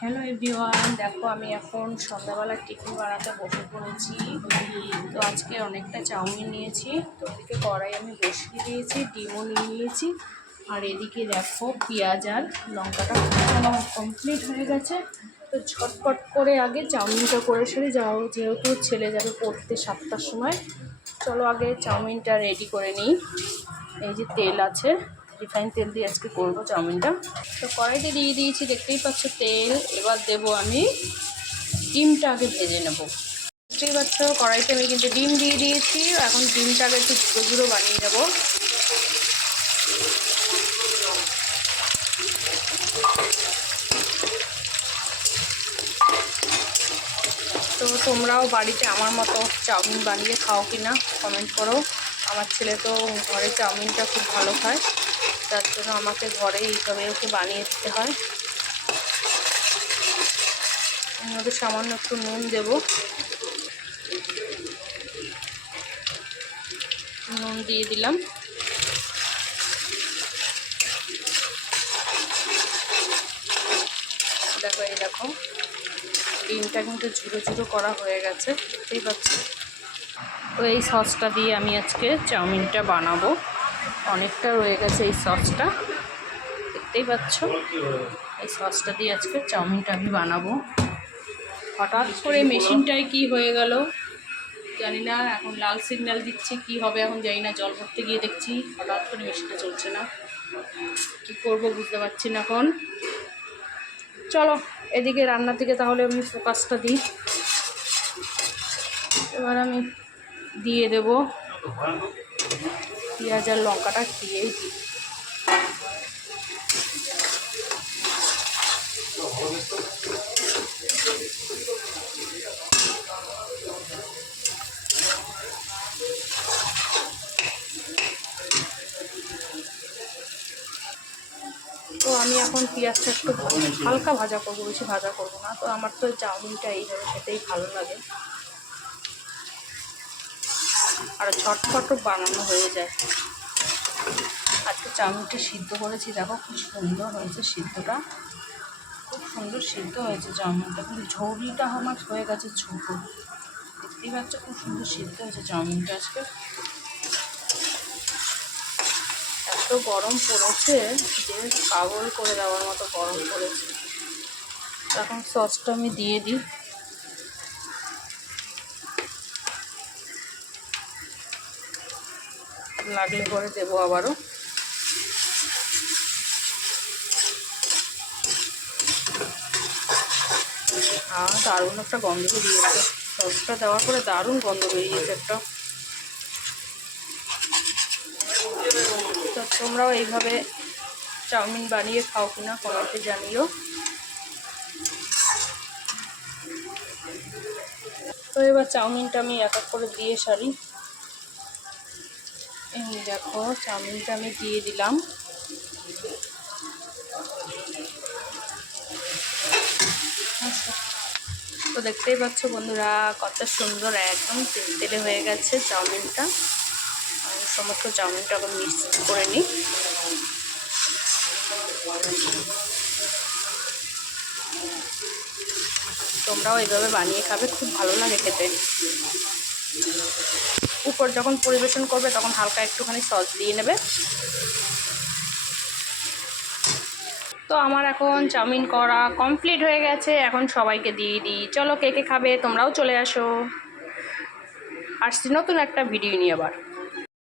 Hello everyone, দেখো আমি এখন সন্ধ্যাবেলার টিফিন বানাতে বসে পড়েছি। তো আজকে অনেকটা চাউমিন নিয়েছি, তো এদিকে কড়াই আমি বসিয়ে দিয়েছি, ডিমও নিয়ে নিয়েছি। আর এদিকে দেখো পেঁয়াজ আর লঙ্কাটা কমপ্লিট হয়ে গেছে। তো ঝটপট করে আগে চাউমিনটা করে সেরে যাও, যেহেতু ছেলে যাবে পড়তে 7টার সময়। চলো আগে চাউমিনটা রেডি করে নিই। এই যে তেল আছে, রিফাইন তেল দিয়ে আজকে করবো চাউমিনটা। তো কড়াইতে দিয়ে দিয়েছি, দেখতেই পাচ্ছ তেল। এবার দেবো আমি ডিমটা আগে ভেজে নেব। দেখতেই পাচ্ছ কড়াইতে আমি কিন্তু ডিম দিয়ে দিয়েছি। এখন ডিমটাকে একটু ঝুড়ো ঝুড়ো বানিয়ে নেব। তো তোমরাও বাড়িতে আমার মতো চাউমিন বানিয়ে খাও কি না কমেন্ট করো। আমার ছেলে তো ঘরে চাউমিনটা খুব ভালো খায়, তার জন্য আমাকে ঘরে এইভাবে ওকে বানিয়ে দিতে হয়। এর মধ্যে সামান্য একটু নুন দেবো, নুন দিয়ে দিলাম। দেখো এই দেখো ডিমটা কিন্তু ঝুড়ো ঝুড়ো করা হয়ে গেছে, দেখতেই পাচ্ছি। তো এই সসটা দিয়ে আমি আজকে চাউমিনটা বানাবো। অনেকটা রয়ে গেছে এই সসটা, দেখতেই পাচ্ছ। এই সসটা দিয়ে আজকে চাউমিনটা আমি বানাবো। হঠাৎ করে মেশিনটায় কি হয়ে গেল জানি না, এখন লাল সিগন্যাল দিচ্ছে, কি হবে এখন জানি না। জল ভরতে গিয়ে দেখছি হঠাৎ করে মেশিনটা চলছে না, কি করব বুঝতে পারছি না এখন। চলো এদিকে রান্নার দিকে তাহলে আমি ফোকাসটা দিই। এবার আমি দিয়ে দেব পেঁয়াজ আর লঙ্কাটা দিয়েই দিই। তো আমি এখন পেঁয়াজটা একটু হালকা ভাজা করবো, বেশি ভাজা করবো না। তো আমার তো চাউমিনটা এইভাবে খেতেই ভালো লাগে, আর ঝটপট বানানো হয়ে যায়। আজকে চাউমিনটা সিদ্ধ করেছি, দেখো খুব সুন্দর হয়েছে সিদ্ধটা, খুব সুন্দর সিদ্ধ হয়েছে চাউমিনটা। কিন্তু ঝৌড়িটা আমার হয়ে গেছে ছোটো, দেখতেই পাচ্ছ খুব সুন্দর সিদ্ধ হয়েছে চাউমিনটা আজকে। এত গরম পড়েছে যে পাগল করে দেওয়ার মতো গরম পড়েছে। এখন সসটা আমি দিয়ে দিই। লাগলে পরে দেবো আবারও। দারুণ একটা গন্ধ বেরিয়েছে, সসটা দেওয়ার পরে দারুণ গন্ধ বেরিয়েছে একটা। তো তোমরাও এইভাবে চাউমিন বানিয়ে খাও কিনা কমেন্টে জানিও। তো এবার চাউমিনটা আমি এক এক করে দিয়ে সারি। এই দেখো চাউমিনটা আমি দিয়ে দিলাম। তো দেখতেই পাচ্ছ বন্ধুরা কত সুন্দর একদম তেলে হয়ে গেছে চাউমিনটা। আমি সমস্ত চাউমিনটা এখন মিক্স করে নিই। তোমরাও এইভাবে বানিয়ে খাবে, খুব ভালো লাগে খেতে। উপর যখন পরিবেশন করবে তখন হালকা একটুখানি সস দিয়ে নেবে। তো আমার এখন চাউমিন করা কমপ্লিট হয়ে গেছে, এখন সবাইকে দিয়ে দিই। চলো কে কে খাবে তোমরাও চলে আসো। আসছি নতুন একটা ভিডিও নিয়ে আবার।